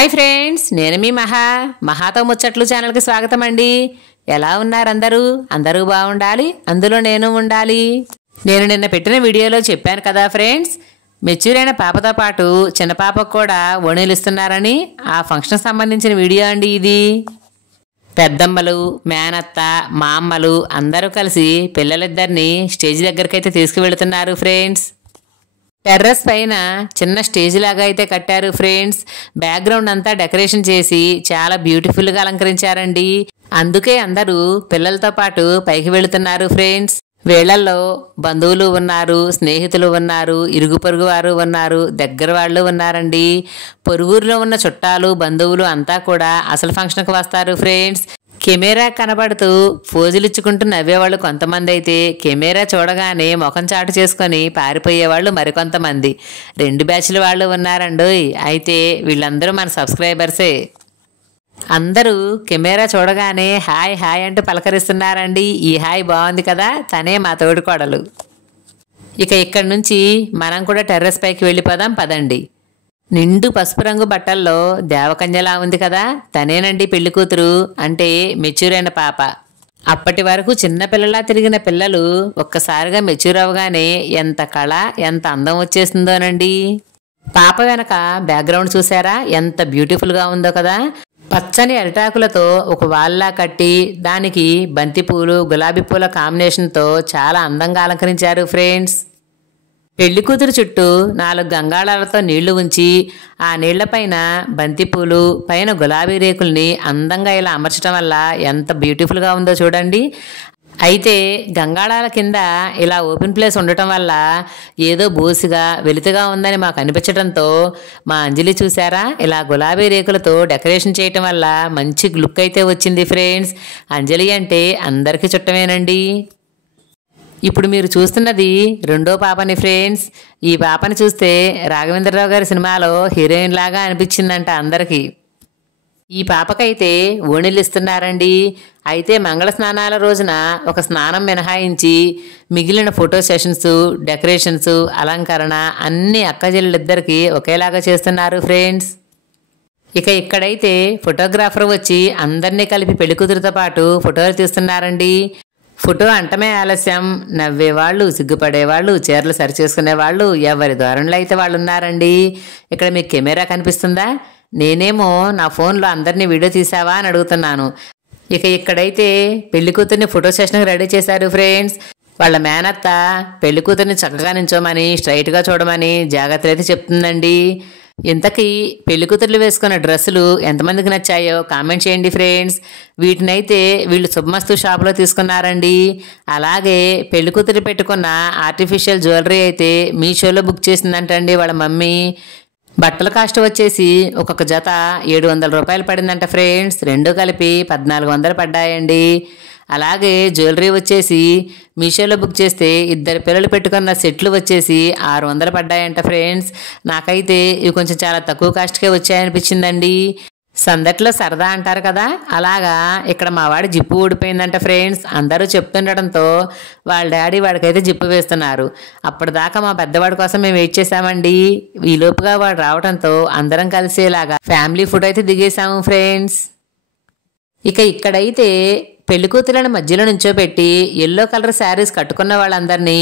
Hi friends, నేను మీ మహాతో ముచ్చట్లు ఛానల్కి స్వాగతం అండి. ఎలా ఉన్నారు అందరూ బాగుండాలి, అందులో నేను ఉండాలి. నేను నిన్న పెట్టిన వీడియోలో చెప్పాను కదా ఫ్రెండ్స్, మెచ్యూర్ అయిన పాపతో పాటు చిన్న పాపకు కూడా ఓణీలు ఇస్తున్నారని. ఆ ఫంక్షన్ సంబంధించిన వీడియో అండి ఇది. పెద్దమ్మలు, మేనత్త, మా అమ్మలు అందరూ కలిసి పిల్లలిద్దరిని స్టేజ్ దగ్గరకైతే తీసుకువెళ్తున్నారు ఫ్రెండ్స్. టెర్రస్ పైన చిన్న స్టేజ్ లాగా అయితే కట్టారు ఫ్రెండ్స్. బ్యాక్గ్రౌండ్ అంతా డెకరేషన్ చేసి చాలా బ్యూటిఫుల్గా అలంకరించారండి. అందుకే అందరూ పిల్లలతో పాటు పైకి వెళుతున్నారు ఫ్రెండ్స్. వీళ్లలో బంధువులు ఉన్నారు, స్నేహితులు ఉన్నారు, ఇరుగు పొరుగు వారు ఉన్నారు, దగ్గర వాళ్ళు ఉన్నారండి. పొరుగురులో ఉన్న చుట్టాలు, బంధువులు అంతా కూడా అసలు ఫంక్షన్కి వస్తారు ఫ్రెండ్స్. కెమెరా కనబడుతూ ఫోజులిచ్చుకుంటూ నవ్వేవాళ్ళు కొంతమంది అయితే, కెమెరా చూడగానే ముఖం చాటు చేసుకొని పారిపోయేవాళ్ళు మరికొంతమంది. 2 బ్యాచ్ల వాళ్ళు ఉన్నారండోయ్. అయితే వీళ్ళందరూ మన సబ్స్క్రైబర్సే. అందరూ కెమెరా చూడగానే హాయ్ హాయ్ అంటూ పలకరిస్తున్నారండి. ఈ హాయ్ బాగుంది కదా, తనే మా తోడికోడలు. ఇక ఇక్కడి నుంచి మనం కూడా టెర్రస్ పైకి వెళ్ళిపోదాం పదండి. నిండు పసుపు రంగు బట్టల్లో దేవకన్యలా ఉంది కదా, తనేనండి పెళ్లి కూతురు, అంటే మెచ్యూర్ అయిన పాప. అప్పటి వరకు చిన్నపిల్లలా తిరిగిన పిల్లలు ఒక్కసారిగా మెచ్యూర్ అవగానే ఎంత కళ, ఎంత అందం వచ్చేసిందోనండి. పాప వెనక బ్యాక్గ్రౌండ్ చూసారా, ఎంత బ్యూటిఫుల్గా ఉందో కదా. పచ్చని అరిటాకులతో ఒక వాల్లా కట్టి దానికి బంతిపూలు, గులాబీ పూల కాంబినేషన్తో చాలా అందంగా అలంకరించారు ఫ్రెండ్స్. పెళ్లి కూతురు చుట్టూ 4 గంగాళాలతో నీళ్లు ఉంచి ఆ నీళ్లపైన బంతిపూలు, పైన గులాబీ రేకుల్ని అందంగా ఇలా అమర్చడం వల్ల ఎంత బ్యూటిఫుల్గా ఉందో చూడండి. అయితే గంగాళాల కింద ఇలా ఓపెన్ ప్లేస్ ఉండటం వల్ల ఏదో బోసిగా వెలుతుగా ఉందని మాకు అనిపించడంతో మా అంజలి చూసారా, ఇలా గులాబీ రేకులతో డెకరేషన్ చేయటం వల్ల మంచి లుక్ అయితే వచ్చింది ఫ్రెండ్స్. అంజలి అంటే అందరికీ చుట్టమేనండి. ఇప్పుడు మీరు చూస్తున్నది 2వ పాపని ఫ్రెండ్స్. ఈ పాపని చూస్తే రాఘవేంద్రరావు గారి సినిమాలో హీరోయిన్ లాగా అనిపించిందంట అందరికీ. ఈ పాపకైతే ఓణీలు ఇస్తున్నారండి. అయితే మంగళ స్నానాల రోజున ఒక స్నానం మినహాయించి మిగిలిన ఫోటో సెషన్స్, డెకరేషన్స్, అలంకరణ అన్ని అక్కచెల్లెళ్ళిద్దరికీ ఒకేలాగా చేస్తున్నారు ఫ్రెండ్స్. ఇక ఇక్కడైతే ఫోటోగ్రాఫర్ వచ్చి అందరినీ కలిపి పెళ్లికూతురుతో పాటు ఫోటోలు తీస్తున్నారండి. ఫోటో అంటమే ఆలస్యం, నవ్వేవాళ్ళు, సిగ్గుపడేవాళ్ళు, చీరలు సరిచేసుకునేవాళ్ళు, ఎవరి ధోరణిలో అయితే వాళ్ళు ఉన్నారండి. ఇక్కడ మీకు కెమెరా కనిపిస్తుందా? నేనేమో నా ఫోన్లో అందరినీ వీడియో తీసావా అని అడుగుతున్నాను. ఇక ఇక్కడైతే పెళ్లి కూతుర్ని ఫోటో సెషన్కి రెడీ చేశారు ఫ్రెండ్స్. వాళ్ళ మేనత్త పెళ్లి కూతుర్ని చక్కగా నించోమని, స్ట్రైట్గా చూడమని జాగ్రత్తలు అయితే చెప్తుందండి. ఇంతకీ పెళ్లి కూతుర్లు వేసుకున్న డ్రెస్సులు ఎంతమందికి నచ్చాయో కామెంట్ చేయండి ఫ్రెండ్స్. వీటినైతే వీళ్ళు శుభమస్తు షాప్లో తీసుకున్నారండి. అలాగే పెళ్లి కూతురు పెట్టుకున్న ఆర్టిఫిషియల్ జ్యువెలరీ అయితే మీషోలో బుక్ చేసిందంటండి వాళ్ళ మమ్మీ. బట్టల కాస్ట్ వచ్చేసి ఒక్కొక్క జత 700 రూపాయలు పడిందంట ఫ్రెండ్స్. 2 కలిపి 1400 పడ్డాయండి. అలాగే జ్యువెలరీ వచ్చేసి మీషోలో బుక్ చేస్తే 2 పిల్లలు పెట్టుకున్న సెట్లు వచ్చేసి 600 పడ్డాయంట ఫ్రెండ్స్. నాకైతే ఇవి కొంచెం చాలా తక్కువ కాస్ట్కే వచ్చాయనిపించిందండి. సందట్లో సరదా అంటారు కదా, అలాగా ఇక్కడ మా వాడి జిప్పు ఊడిపోయిందంట ఫ్రెండ్స్. అందరూ చెప్తుండటంతో వాళ్ళ డాడీ వాడికైతే జిప్పు వేస్తున్నారు. అప్పటిదాకా మా పెద్దవాడి కోసం మేము వెయిట్ చేసామండి. ఈ లోపుగా వాడు రావడంతో అందరం కలిసేలాగా ఫ్యామిలీ ఫోటో అయితే దిగేసాము ఫ్రెండ్స్. ఇక ఇక్కడైతే పెళ్లి కూతురులను మధ్యలో నుంచోబెట్టి ఎల్లో కలర్ శారీస్ కట్టుకున్న వాళ్ళందరినీ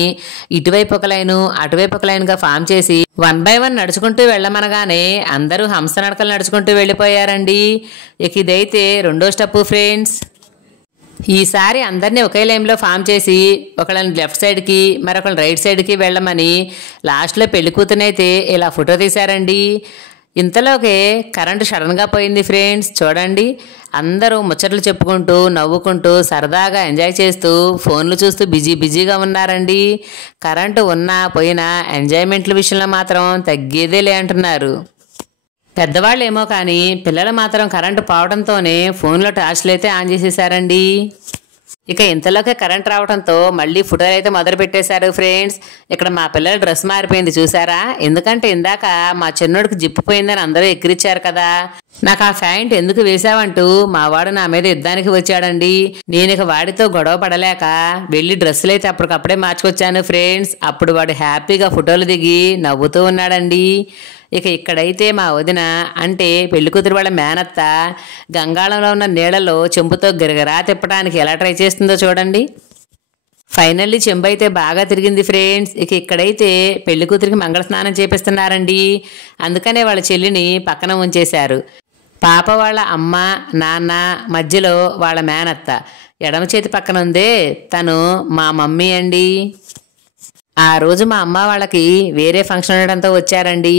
ఇటువైపు ఒక లైను, అటువైపు ఒక లైన్గా ఫామ్ చేసి 1 by 1 నడుచుకుంటూ వెళ్ళమనగానే అందరూ హంస నడకలు నడుచుకుంటూ వెళ్ళిపోయారండి. ఇక ఇదైతే 2వ స్టెప్ ఫ్రెండ్స్. ఈసారి అందరినీ ఒకే లైన్లో ఫామ్ చేసి ఒకళ్ళని లెఫ్ట్ సైడ్కి, మరొకళ్ళని రైట్ సైడ్కి వెళ్ళమని లాస్ట్లో పెళ్లి కూతురునైతే ఇలా ఫోటో తీశారండి. ఇంతలోకే కరెంటు సడన్గా పోయింది ఫ్రెండ్స్. చూడండి, అందరూ ముచ్చట్లు చెప్పుకుంటూ, నవ్వుకుంటూ, సరదాగా ఎంజాయ్ చేస్తూ, ఫోన్లు చూస్తూ బిజీగా ఉన్నారండి. కరెంటు ఉన్నా పోయినా ఎంజాయ్మెంట్ల విషయంలో మాత్రం తగ్గేదేలే అంటున్నారు. పెద్దవాళ్ళు ఏమో కానీ పిల్లలు మాత్రం కరెంటు పోవడంతోనే ఫోన్లో టార్చ్లు అయితే ఆన్ చేసేసారండి. ఇక ఇంతలోకే కరెంట్ రావడంతో మళ్ళీ ఫోటోలు అయితే మొదలు పెట్టేశారు ఫ్రెండ్స్. ఇక్కడ మా పిల్లల డ్రెస్ మారిపోయింది చూసారా, ఎందుకంటే ఇందాక మా చిన్నోడికి జిప్పు పోయిందని అందరూ ఎక్కిరిచ్చారు కదా. నాకు ఆ ప్యాంట్ ఎందుకు వేసావంటూ మా వాడు నా మీద యుద్ధానికి వచ్చాడండి. నేను ఇక వాడితో గొడవ పడలేక వెళ్ళి డ్రెస్సులు అయితే అప్పటికప్పుడే మార్చుకొచ్చాను ఫ్రెండ్స్. అప్పుడు వాడు హ్యాపీగా ఫోటోలు దిగి నవ్వుతూ ఉన్నాడండి. ఇక ఇక్కడైతే మా వదిన అంటే పెళ్లికూతురు వాళ్ళ మేనత్త గంగాళంలో ఉన్న నీళ్లలో చెంబుతో గిరగరా తిప్పడానికి ఎలా ట్రై చేస్తుందో చూడండి. ఫైనల్లీ చెంబు అయితే బాగా తిరిగింది ఫ్రెండ్స్. ఇక ఇక్కడైతే పెళ్లికూతురికి మంగళ స్నానం చేపిస్తున్నారండి. అందుకనే వాళ్ళ చెల్లిని పక్కన ఉంచేశారు. పాప వాళ్ళ అమ్మ నాన్న, మధ్యలో వాళ్ళ మేనత్త. ఎడమ చేతి పక్కన ఉందే తను మా మమ్మీ అండి. ఆ రోజు మా అమ్మ వాళ్ళకి వేరే ఫంక్షన్ ఉండడంతో వచ్చారండి.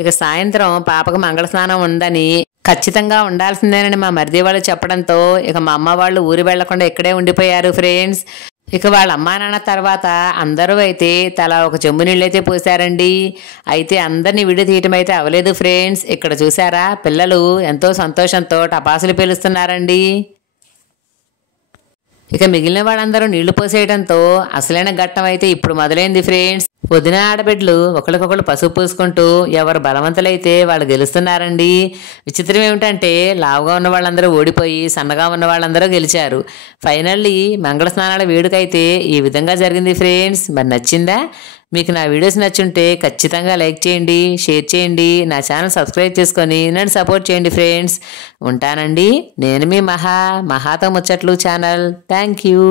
ఇక సాయంత్రం పాపకు మంగళ స్నానం ఉందని ఖచ్చితంగా ఉండాల్సిందేనని మా మరిది వాళ్ళు చెప్పడంతో ఇక మా అమ్మ వాళ్ళు ఊరు వెళ్లకుండా ఇక్కడే ఉండిపోయారు ఫ్రెండ్స్. ఇక వాళ్ళ అమ్మా నాన్న తర్వాత అందరూ అయితే తలా ఒక చెంబు నీళ్ళైతే పోసారండి. అయితే అందరినీ విడి తీయటం అయితే అవలేదు ఫ్రెండ్స్. ఇక్కడ చూసారా పిల్లలు ఎంతో సంతోషంతో టపాసులు పేలుస్తున్నారండి. ఇక మిగిలిన వాళ్ళందరూ నీళ్లు పోసేయడంతో అసలైన ఘట్టం అయితే ఇప్పుడు మొదలైంది ఫ్రెండ్స్. వదిన ఆడబిడ్డలు ఒకరికొకరు పసుపు పూసుకుంటూ ఎవరు బలవంతులైతే వాళ్ళు గెలుస్తున్నారండి. విచిత్రం ఏమిటంటే లావుగా ఉన్న వాళ్ళందరూ ఓడిపోయి సన్నగా ఉన్న వాళ్ళందరూ గెలిచారు. ఫైనల్లీ మంగళ స్నానాల వేడుకైతే ఈ విధంగా జరిగింది ఫ్రెండ్స్. మరి నచ్చిందా? మీకు నా వీడియోస్ నచ్చుంటే ఖచ్చితంగా లైక్ చేయండి, షేర్ చేయండి, నా ఛానల్ సబ్స్క్రైబ్ చేసుకొని నన్ను సపోర్ట్ చేయండి ఫ్రెండ్స్. ఉంటానండి. నేను మీ మహాతో ముచ్చట్లు ఛానల్. Thank you.